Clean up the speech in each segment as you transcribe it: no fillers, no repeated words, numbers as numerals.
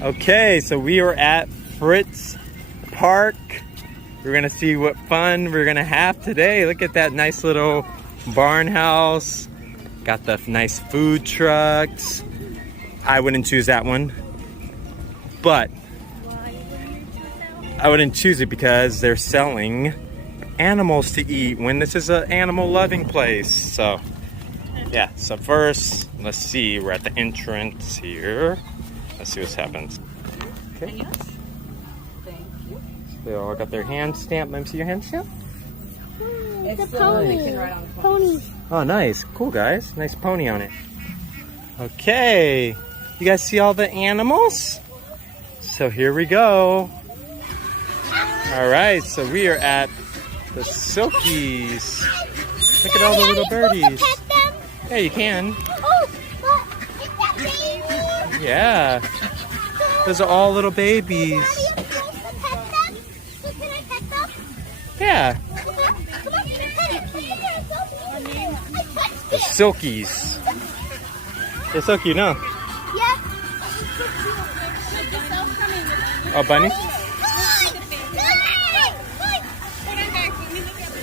Okay, so we are at Fritz Park. We're gonna see what fun we're gonna have today. Look at that nice little barn house. Got the nice food trucks. I wouldn't choose that one, but I wouldn't choose it because they're selling animals to eat when this is an animal loving place. So yeah, so first, let's see, we're at the entrance here. Let's see what happens. Okay. Yes. Thank you. They all got their hand stamp. Let me see your hand stamp. It's a pony. Pony. Oh, nice. Cool, guys. Nice pony on it. Okay. You guys see all the animals? So here we go. All right, so we are at the Silkies. Look at all the little birdies. Yeah, you can. Oh, but is that baby? Yeah. Those are all little babies. Daddy, am I supposed to pet them? So can I pet them? Yeah. Come on, pet it. Look at that, so cute. I touched The it. Silkies. They're so cute, no? Yeah. Oh, bunny?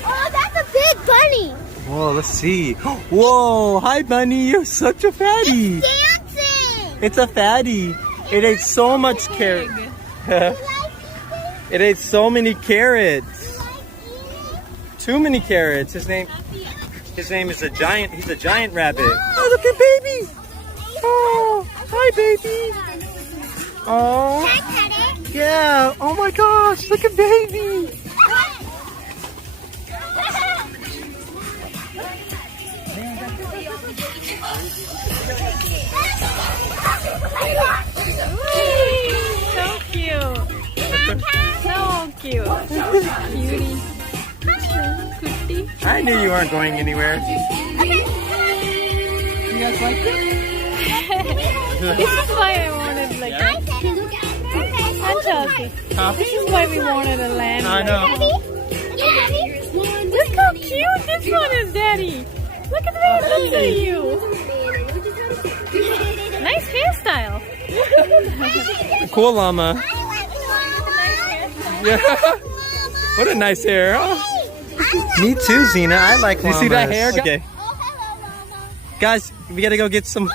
Oh, that's a big bunny. Whoa, let's see. Whoa, hi, bunny. You're such a fatty. Dancing. It's a fatty. It ate so much carrot. It ate so many carrots. Too many carrots. His name is a giant. He's a giant rabbit. Oh, look at baby. Oh, hi, baby. Oh, Can I pet it? yeah. Oh my gosh, look at baby. So cute. So cute. Cutie. Cutie. I knew you weren't going anywhere. You guys like this? This is why I wanted like Chelsea. This is why we wanted a land. I know. Look how cute this one is, Daddy. Look at the way it looks at you. Nice hairstyle. Cool llama. Yeah. What a nice hair. Oh. Me too, Zena. I like llamas. You see that hair? Okay. Guys, we gotta go get some.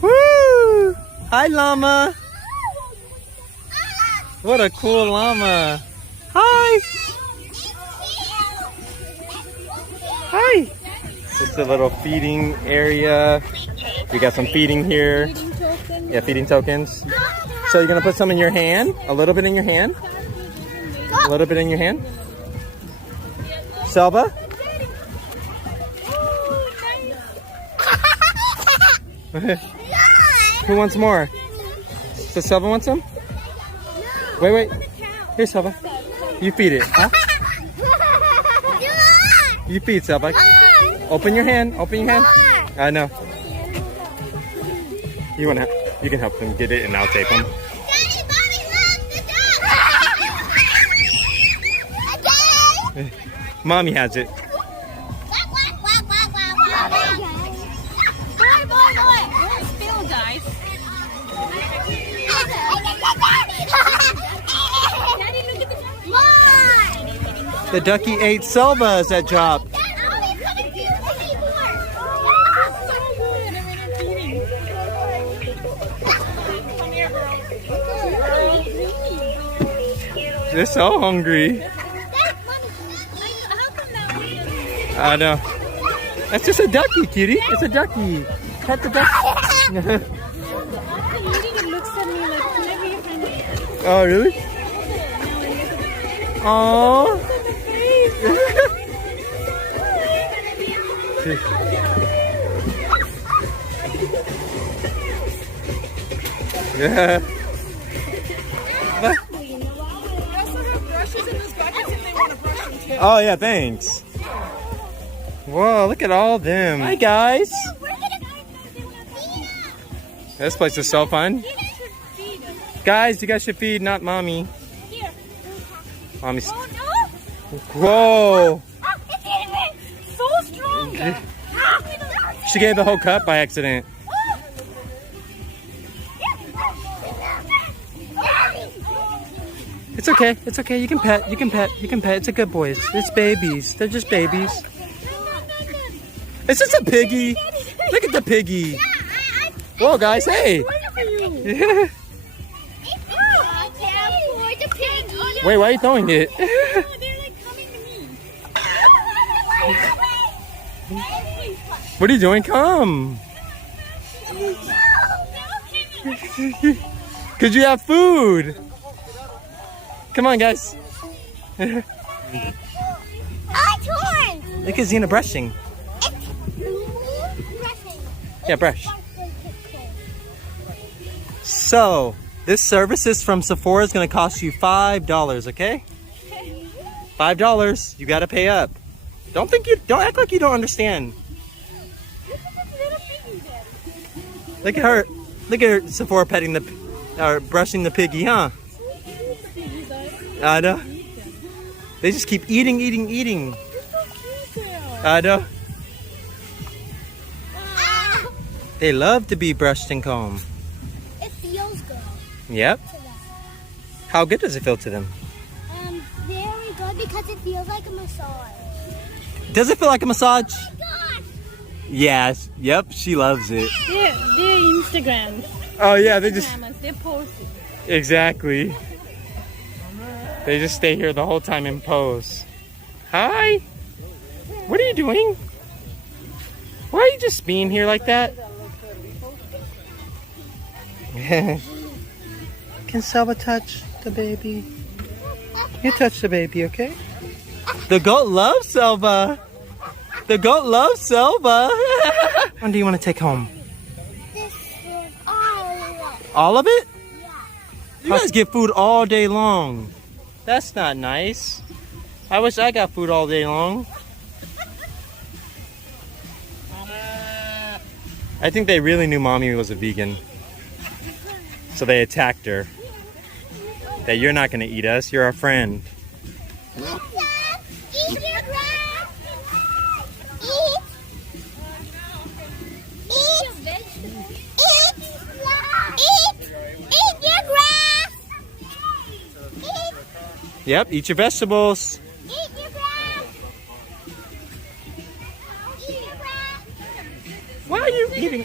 Woo! Hi, llama. What a cool llama. Hi. Hi. Just a little feeding area. We got some feeding here. Yeah, feeding tokens. So you're gonna put some in your hand? A little bit in your hand? A little bit in your hand? Selva? Who wants more? Does Selva want some? Wait. Here, Selva. You feed it. Huh? You feed, Selva. Open your hand. Open your hand. I know. You can help them get it, and I'll take them. Mommy has it. The ducky ate Selva's that dropped. They're so hungry. I know. That's just a ducky, kitty. It's a ducky. Pet the ducky. Oh, really? Oh. Yeah. Oh yeah, thanks. Whoa, look at all them. Hi guys. This place is so fun. Guys, you guys should feed, not mommy. Mommy's. Whoa. So strong. She gave the whole cup by accident. It's okay. It's okay. You can pet. You can pet. You can pet. It's a good boy. It's babies. They're just babies. It's just a piggy. Look at the piggy. Whoa, guys. Hey. Yeah. Wait, why are you throwing it? They're like coming to me. What are you doing? Come. Because you have food. Come on, guys. Torn. Look at Xena brushing. Yeah, brush. So, this service is from Sephora is going to cost you $5, okay? $5. You got to pay up. Don't act like you don't understand. Look at her. Look at her, Sephora petting brushing the piggy, huh? I know. They just keep eating. I know. They love to be brushed and combed. It feels good. Yep. How good does it feel to them? Very good because it feels like a massage. Does it feel like a massage? Oh my gosh. Yes. Yep. She loves it. They're Instagrams. Oh yeah, they just They post it. exactly. They just stay here the whole time and pose. Hi. What are you doing? Why are you just being here like that? Can Selva touch the baby? You touch the baby, okay? The goat loves Selva. The goat loves Selva. What do you want to take home? This is all of it. All of it? Yeah. You guys get food all day long. That's not nice. I wish I got food all day long. I think they really knew Mommy was a vegan. So they attacked her. That you're not going to eat us. You're our friend. Eat your grass. Eat. Eat your grass. Eat. Yep, eat your vegetables. Eat your grass. Eat your grass. Why are you eating?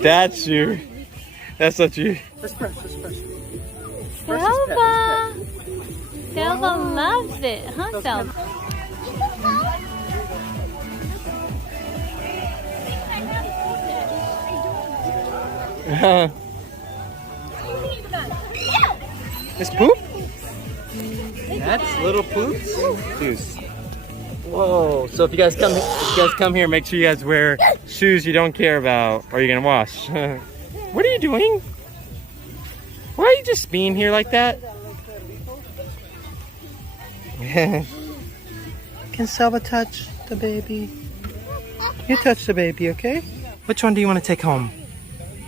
That's you. That's not you. Selva. Selva loves it, huh, Selva? It's poop? That's little poops? Shoes. Whoa. So if you guys come here, make sure you guys wear shoes you don't care about or you're gonna wash. What are you doing? Why are you just being here like that? Can Selva touch the baby? You touch the baby, okay? Which one do you want to take home?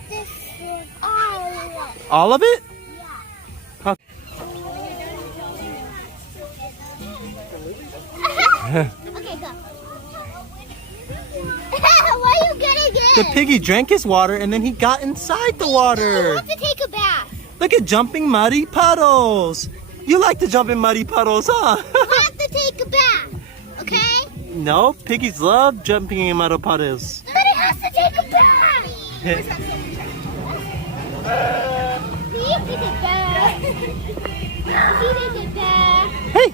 This is all of it. All of it? Yeah. Okay. Okay, go. Why are you getting it? The piggy drank his water and then he got inside the You water. have to take a bath. Look at jumping muddy puddles. You like to jump in muddy puddles, huh? You have to take a bath. Okay? No, piggies love jumping in muddy puddles. But it has to take a bath. You take a bath. You take a bath. Hey,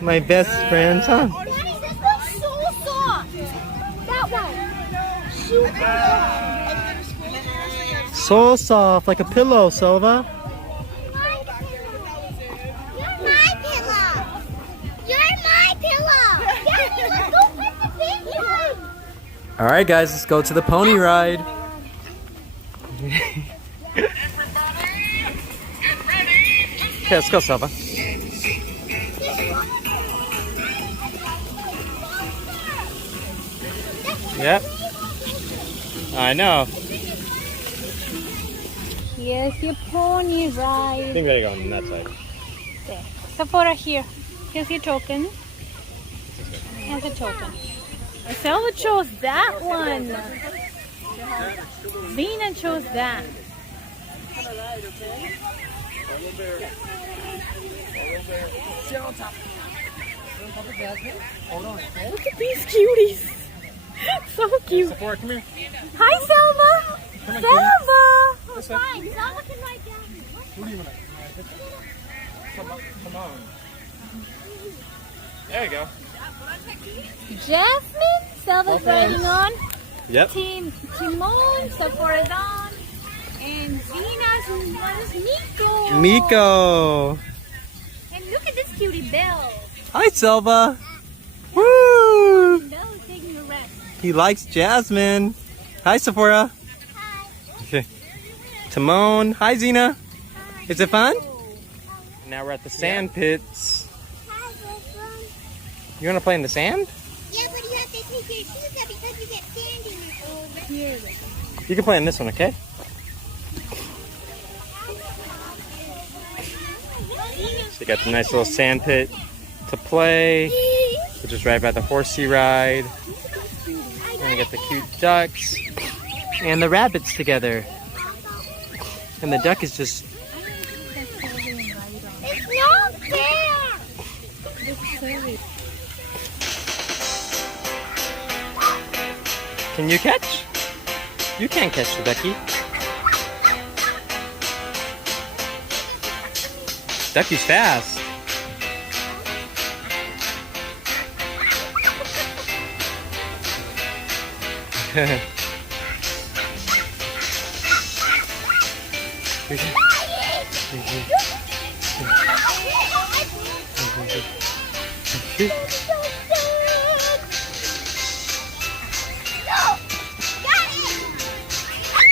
my best friends, huh? Daddy, this one's so soft. That one. Super soft. So soft, like a pillow, Selva. You're my pillow. You're my pillow. Daddy, let's go pet the big one. All right, guys, let's go to the pony ride. Okay, let's go, Selva. Yep. I know. Here's your pony I ride. think we gotta go on that side. There. Sephora here. Here's your token. Here's a token. Selva chose that one. Xena chose that. Look at these cuties. So cute. Sephora, come here. Hi, Selma. Come on, Selma. This way. Fine, Selma can ride down. Who do you want to? Come on. There you go. Jasmine. Selma's riding on. Yep. Timon. Sephora's on. And Zena's was Miko. Miko. And look at this cutie, Belle. Hi, Selva. Woo! Belle's taking a rest. He likes Jasmine. Hi, Sephora. Hi. Okay. Timon. Hi, Zena. Is it fun? Now we're at the sand pits. Hi, this one. You want to play in the sand? Yeah, but you have to take your shoes off because you get sand in your shoes. You can play in this one, okay? So you got the nice little sand pit to play, which is right by the horsey ride. And you got the cute ducks and the rabbits together. And the duck is just... It's not fair. Can you catch? You can't catch the ducky. Ducky's fast.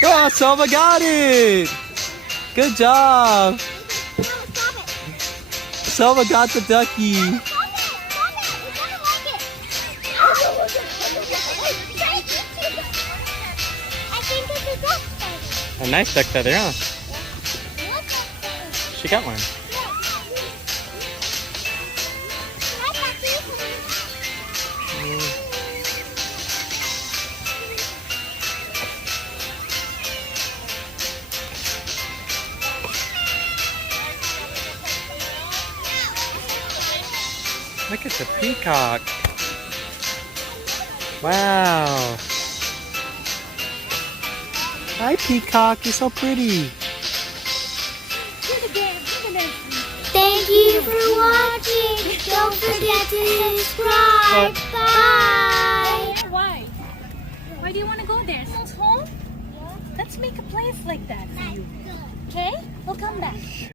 Oh, Selma got it! Good job! Selma got the ducky. A nice duck feather, huh? She got one. Look at the peacock. Wow. Hi, peacock. You're so pretty. Thank you for watching. Don't forget to subscribe. Bye. Why? Why do you want to go there? It's home? Let's make a place like that for you. Okay? We'll come back.